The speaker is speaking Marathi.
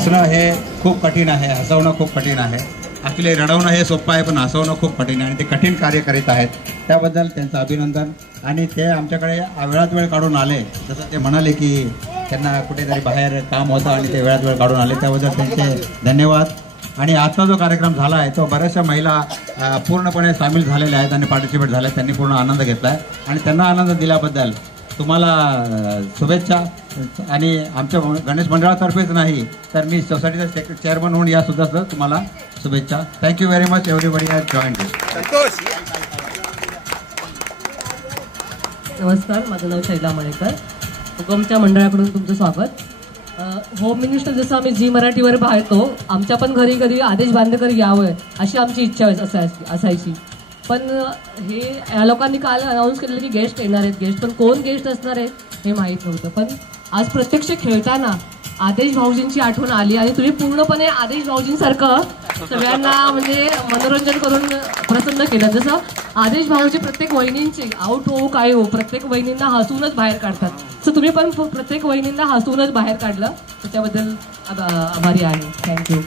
हसणं हे खूप कठीण आहे, हसवणं खूप कठीण आहे. ॲक्च्युली रडवणं हे सोपं आहे, पण हसवणं खूप कठीण आहे आणि ते कठीण कार्य करीत आहेत. त्याबद्दल त्यांचं अभिनंदन. आणि ते आमच्याकडे वेळात वेळ काढून आले. जसं ते म्हणाले की त्यांना कुठेतरी बाहेर काम होतं आणि ते वेळात वेळ काढून आले, त्याबद्दल त्यांचे धन्यवाद. आणि आजचा जो कार्यक्रम झाला आहे तो बऱ्याचशा महिला पूर्णपणे सामील झालेल्या आहेत आणि पार्टिसिपेट झाल्या. त्यांनी पूर्ण आनंद घेतला आहे आणि त्यांना आनंद दिल्याबद्दल तुम्हाला शुभेच्छा. आणि आमच्या गणेश मंडळातर्फेच नाही तर मी सोसायटीचा चेअरमन म्हणून या सुद्धा सर तुम्हाला शुभेच्छा. Thank you very much everybody has joined. नमस्कार, माझं नाव शैला मळेकर. उगमच्या मंडळाकडून तुमचं स्वागत. होम मिनिस्टर जसं आम्ही झी मराठीवर पाहतो, आमच्या पण घरी कधी आदेश बांदेकर यावं अशी आमची इच्छा असायची. पण हे या लोकांनी काल अनाऊन्स केलेलं की गेस्ट येणार आहेत. गेस्ट पण कोण गेस्ट असणार आहेत हे माहीत नव्हतं. पण आज प्रत्यक्ष खेळताना आदेश भाऊजींची आठवण आली आणि तुम्ही पूर्णपणे आदेश भाऊजींसारखं सगळ्यांना म्हणजे मनोरंजन करून प्रसन्न केलं. जसं आदेश भाऊजी प्रत्येक वहिनींची आऊट होऊ काय हो प्रत्येक वहिनींना हसूनच बाहेर काढतात, तर तुम्ही पण प्रत्येक वहिनींना हसूनच बाहेर काढलं, त्याच्याबद्दल आभारी आहे. थँक्यू.